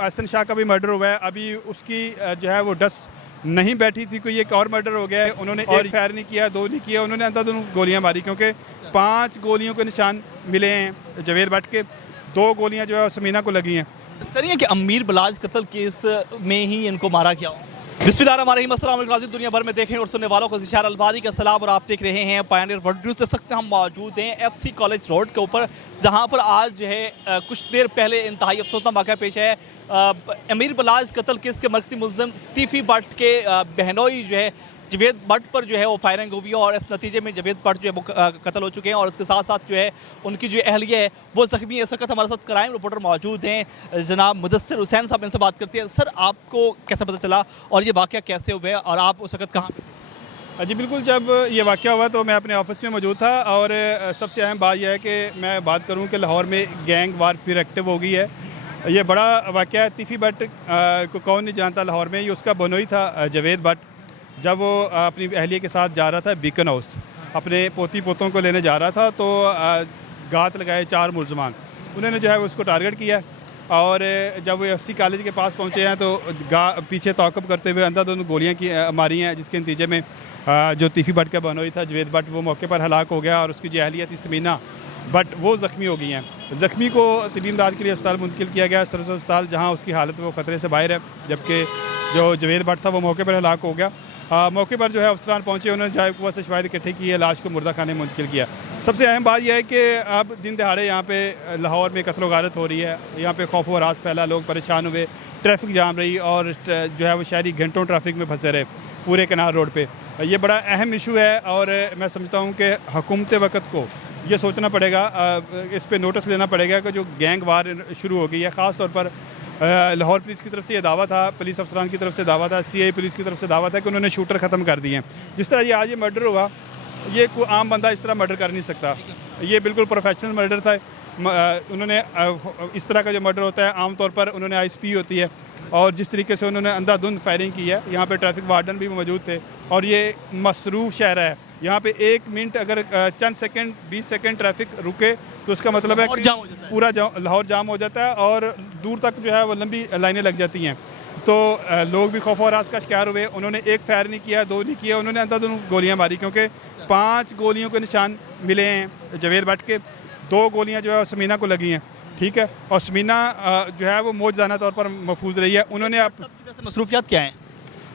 एहसन शाह का भी मर्डर हुआ है। अभी उसकी जो है वो डस नहीं बैठी थी, कोई एक और मर्डर हो गया है। उन्होंने एक फायर नहीं किया, दो नहीं किया, उन्होंने अंधाधुंध गोलियां मारी, क्योंकि 5 गोलियों के निशान मिले हैं जवेद भट्ट के। 2 गोलियां जो है समीना को लगी हैं। करिए कि अमीर बलाज कत्ल केस में ही इनको मारा गया। बिस्मिल्लाहिर्रहमानिर्रहीम, अस्सलाम वालेकुम। दुनिया भर में देखें और सुनने वालों को ज़िशार अलबारी का सलाम, और आप देख रहे हैं पायनियर वर्ल्ड न्यूज़। इस वक्त हम मौजूद हैं FC कॉलेज रोड के ऊपर, जहां पर आज जो है कुछ देर पहले इंतहाई अफसोसनाक वाक़या पेश है। अमीर बलाज कत्ल केस के मरकज़ी मुल्ज़िम तीफ़ी भट्ट के बहनोई जो है जवेद भट्ट पर जो है वो फायरिंग हुई है, और इस नतीजे में जवेद भट्ट जो है वो कत्ल हो चुके हैं, और इसके साथ साथ जो है उनकी जो अहलिया है वो ज़ख्मी है। इस वक्त हमारे साथ क्राइम रिपोर्टर मौजूद हैं, जनाब मुदस्सिर हुसैन साहब, इनसे बात करते हैं। सर, आपको कैसे पता चला और ये वाक़या कैसे हुआ और आप उस वक्त कहाँ? जी बिल्कुल, जब ये वाक़या हुआ तो मैं अपने ऑफिस में मौजूद था, और सबसे अहम बात यह है कि मैं बात करूँ कि लाहौर में गैंग वार फिर एक्टिव हो गई है। ये बड़ा वाक़या है। तीफ़ी भट्ट को कौन नहीं जानता लाहौर में। ये उसका बहनोई था जवेद भट्ट। जब वो अपनी अहलिया के साथ जा रहा था बीकन हाउस, अपने पोती पोतों को लेने जा रहा था, तो गात लगाए 4 मुलजमान। उन्होंने जो है उसको टारगेट किया, और जब वो FC कॉलेज के पास पहुँचे हैं तो पीछे ताक़ब करते हुए अंधाधुंध गोलियाँ मारी हैं, जिसके नतीजे में जो तीफ़ी भट्ट का बहनोई था जवेद भट्ट, वो मौके पर हलाक हो गया, और उसकी जो अहलिया थी समीना भट्ट, वो ज़ख्मी हो गई हैं। ज़ख्मी को तबी इमदाद के लिए अस्पताल मुंतकिल किया गया, सरसर अस्पताल, जहाँ उसकी हालत वो ख़तरे से बाहर है, जबकि जो जवेद भट्ट था वो मौके पर हलाक हो गया। मौके पर जो है अफसरान पहुँचे, उन्होंने जाए कुआ से शवाहिद इकट्ठे किए, लाश को मुर्दा खाने में मुंतकिल किया। सबसे अहम बात यह है कि अब दिन दहाड़े यहाँ पे लाहौर में कत्ल गारत हो रही है। यहाँ पे खौफ व हरास फैला, लोग परेशान हुए, ट्रैफिक जाम रही, और जो है वो शहरी घंटों ट्रैफिक में फंसे रहे पूरे कनार रोड पे। ये बड़ा अहम इशू है, और मैं समझता हूँ कि हुकूमत वक़्त को ये सोचना पड़ेगा, इस पर नोटिस लेना पड़ेगा कि जो गैंग वार शुरू हो गई है, ख़ास तौर पर लाहौर पुलिस की तरफ से ये दावा था, पुलिस अफसरान की तरफ से दावा था, CI पुलिस की तरफ से दावा था कि उन्होंने शूटर ख़त्म कर दिए हैं। जिस तरह ये आज ये मर्डर हुआ, ये कोई आम बंदा इस तरह मर्डर कर नहीं सकता। ये बिल्कुल प्रोफेशनल मर्डर था। उन्होंने इस तरह का जो मर्डर होता है आम तौर पर उन्होंने ISP होती है, और जिस तरीके से उन्होंने अंधाधुंध फायरिंग की है, यहाँ पे ट्रैफिक वार्डन भी मौजूद थे, और ये मसरूफ़ शहर है। यहाँ पे 1 मिनट अगर चंद सेकंड 20 सेकंड ट्रैफिक रुके तो उसका मतलब है कि पूरा लाहौर जाम हो जाता है, और दूर तक जो है वो लंबी लाइनें लग जाती हैं। तो लोग भी खौफ और हरास का शिकार हुए। उन्होंने एक फायर नहीं किया, 2 नहीं किया, उन्होंने अंधाधुंध गोलियाँ मारी, क्योंकि 5 गोलियों के निशान मिले हैं जवेद भट्ट के। 2 गोलियाँ जो है समीना को लगी हैं, ठीक है, और समीना जो है वो मौजूदा तौर पर महफूज रही है। उन्होंने मसरूफियात क्या हैं?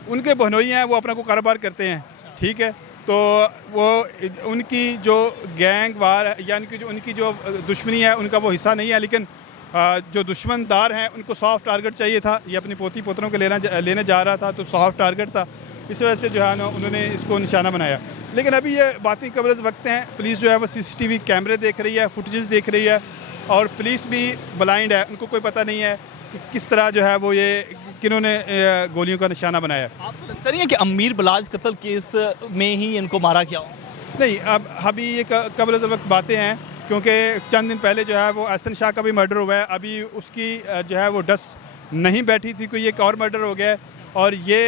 उनके बहनोई हैं, वो अपना को कारोबार करते हैं, ठीक है। तो वो उनकी जो गैंग वार यानी कि उनकी जो दुश्मनी है, उनका वो हिस्सा नहीं है, लेकिन जो दुश्मनदार हैं उनको सॉफ्ट टारगेट चाहिए था। ये अपनी पोती पोतरों को लेने जा रहा था, तो सॉफ्ट टारगेट था, इस वजह से जो है ना उन्होंने इसको निशाना बनाया। लेकिन अभी ये बातें कबल वक्त हैं। पुलिस जो है वो CCTV कैमरे देख रही है, फुटेजेस देख रही है, और पुलिस भी ब्लाइंड है, उनको कोई पता नहीं है कि किस तरह जो है वो ये किन्होंने गोलियों का निशाना बनाया। आपको लगता नहीं है कि अमीर बलाज कत्ल केस में ही इनको मारा गया हो? नहीं, अब अभी ये कबल वक्त बातें हैं, क्योंकि चंद दिन पहले जो है वो एहसन शाह का भी मर्डर हुआ है। अभी उसकी जो है वो डस नहीं बैठी थी, कोई एक और मर्डर हो गया है, और ये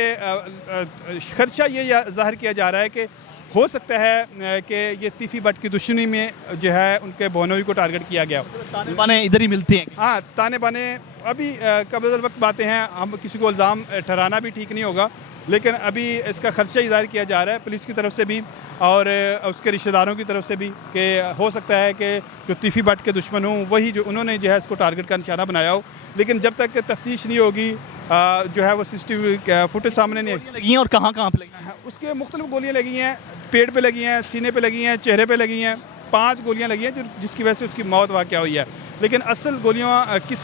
खदशा ये ज़ाहिर किया जा रहा है कि हो सकता है कि ये तीफ़ी भट्ट की दुश्मनी में जो है उनके बहनोई को टारगेट किया गया। ताने बाने इधर ही मिलते हैं। हाँ, ताने बाने अभी कबल वक्त बातें हैं, हम किसी को इल्ज़ाम ठहराना भी ठीक नहीं होगा, लेकिन अभी इसका खदशा ही ज़ाहिर किया जा रहा है पुलिस की तरफ से भी और उसके रिश्तेदारों की तरफ से भी, कि हो सकता है कि जो तीफ़ी भट्ट के दुश्मन हों वही जो उन्होंने जो है इसको टारगेट का निशाना बनाया हो। लेकिन जब तक तफ्तीश नहीं होगी, जो है वो CCTV फुटेज सामने नहीं लगी हैं। और कहाँ कहाँ पे लगी हैं? उसके मुख्तलिफ गोलियाँ लगी हैं, पेट पे लगी हैं, सीने पे लगी हैं, चेहरे पे लगी हैं। 5 गोलियाँ लगी हैं जिसकी वजह से उसकी मौत वाक़या हुई है। लेकिन असल गोलियाँ किस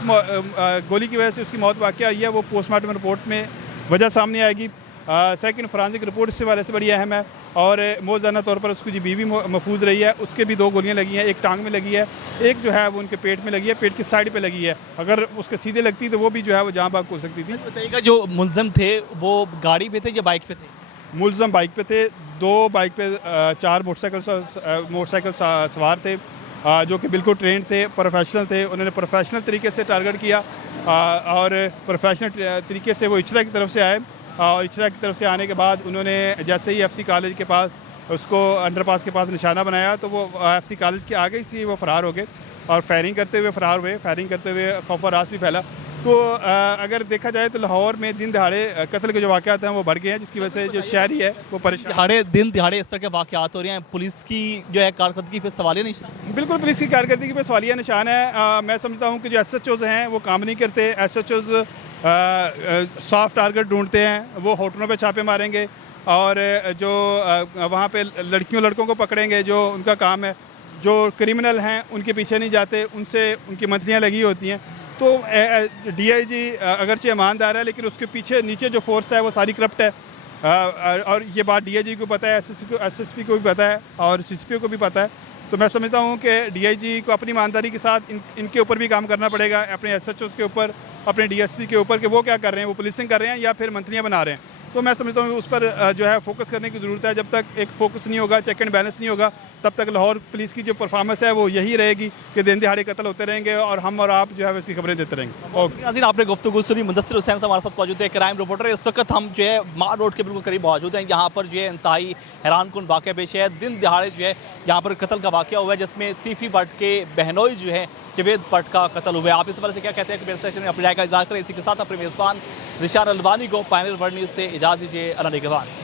गोली की वजह से उसकी मौत वाक़या हुई है, वो पोस्टमार्टम रिपोर्ट में वजह सामने आएगी। सेकंड फोरेंसिक रिपोर्ट इस वाले से बड़ी अहम है, और मौजूदा तौर पर उसकी जो बीवी महफूज रही है, उसके भी 2 गोलियां लगी हैं। एक टांग में लगी है, एक जो है वो उनके पेट में लगी है, पेट की साइड पे लगी है। अगर उसके सीधे लगती तो वो भी जो है वो जान बाग हो सकती थी। बताइएगा, जो मुलज़िम थे वो गाड़ी पे थे या बाइक पे थे? मुलज़िम बाइक पे थे, 2 बाइक पे 4 मोटरसाइकिल सवार थे, जो कि बिल्कुल ट्रेंड थे, प्रोफेशनल थे। उन्होंने प्रोफेशनल तरीके से टारगेट किया, और प्रोफेशनल तरीके से वो इचरा की तरफ से आए, और इचरा की तरफ से आने के बाद उन्होंने जैसे ही FC कॉलेज के पास उसको अंडरपास के पास निशाना बनाया, तो वो FC कॉलेज के आगे से वो फ़रार हो गए और फायरिंग करते हुए फ़रार हुए। फायरिंग करते हुए खौफ और हरास भी फैला। तो अगर देखा जाए तो लाहौर में दिन दहाड़े कत्ल के जो वाक़यात हैं वो बढ़ गए हैं, जिसकी वजह से जो शहरी है वो परेशान। दिन दिहाड़े इस तरह के वाक़यात हो रहे हैं, पुलिस की जो है कारकर्दगी पे सवालिया निशान। बिल्कुल पुलिस की कारकर्दगी पे सवालिया निशान है। मैं समझता हूँ कि जो SHOs हैं वो काम नहीं करते। SHOs सॉफ्ट टारगेट ढूंढते हैं, वो होटलों पे छापे मारेंगे और जो वहाँ पे लड़कियों लड़कों को पकड़ेंगे, जो उनका काम है। जो क्रिमिनल हैं उनके पीछे नहीं जाते, उनसे उनकी मंथलियाँ लगी होती हैं। तो DIG अगरचे ईमानदार है, लेकिन उसके पीछे नीचे जो फोर्स है वो सारी करप्ट है। और ये बात DIG को पता है, SSP को भी पता है और CCP को भी पता है। तो मैं समझता हूँ कि DIG को अपनी ईमानदारी के साथ इनके ऊपर भी काम करना पड़ेगा, अपने SHOs के ऊपर, अपने DSP के ऊपर, कि वो क्या कर रहे हैं, वो पुलिसिंग कर रहे हैं या फिर मंथलियाँ बना रहे हैं। तो मैं समझता हूँ उस पर जो है फोकस करने की ज़रूरत है। जब तक एक फोकस नहीं होगा, चेक एंड बैलेंस नहीं होगा, तब तक लाहौर पुलिस की जो परफॉर्मेंस है वो यही रहेगी कि दिन दिहाड़े कत्ल होते रहेंगे और हम और आप जो है इसकी खबरें देते रहेंगे। ओके नाज़रीन, आपने गुफ्तगू सुनी। मुदस्सिर हुसैन साहब हमारे साथ मौजूद है, क्राइम रिपोर्टर। इस वक्त हम जो है मार रोड के बिल्कुल करीब मौजूद हैं। यहाँ पर जो है इंतहाई हैरानकुन वाक़या पेश है। दिन दिहाड़े जो है यहाँ पर कत्ल का वाक़या हुआ है, जिसमें तीफी भट्ट के बहनोई जो है जवेद भट्ट का कत्ल हुआ है। आप इस बारे से क्या कहते हैं कि मेरे सेशन में अपनी राय का इज़हार करें। इसी के साथ अपने मेज़बान रिशान अलवानी को पायनियर वर्ल्ड न्यूज़ से इजाज़त दीजिए। अल्लाह निगहबान।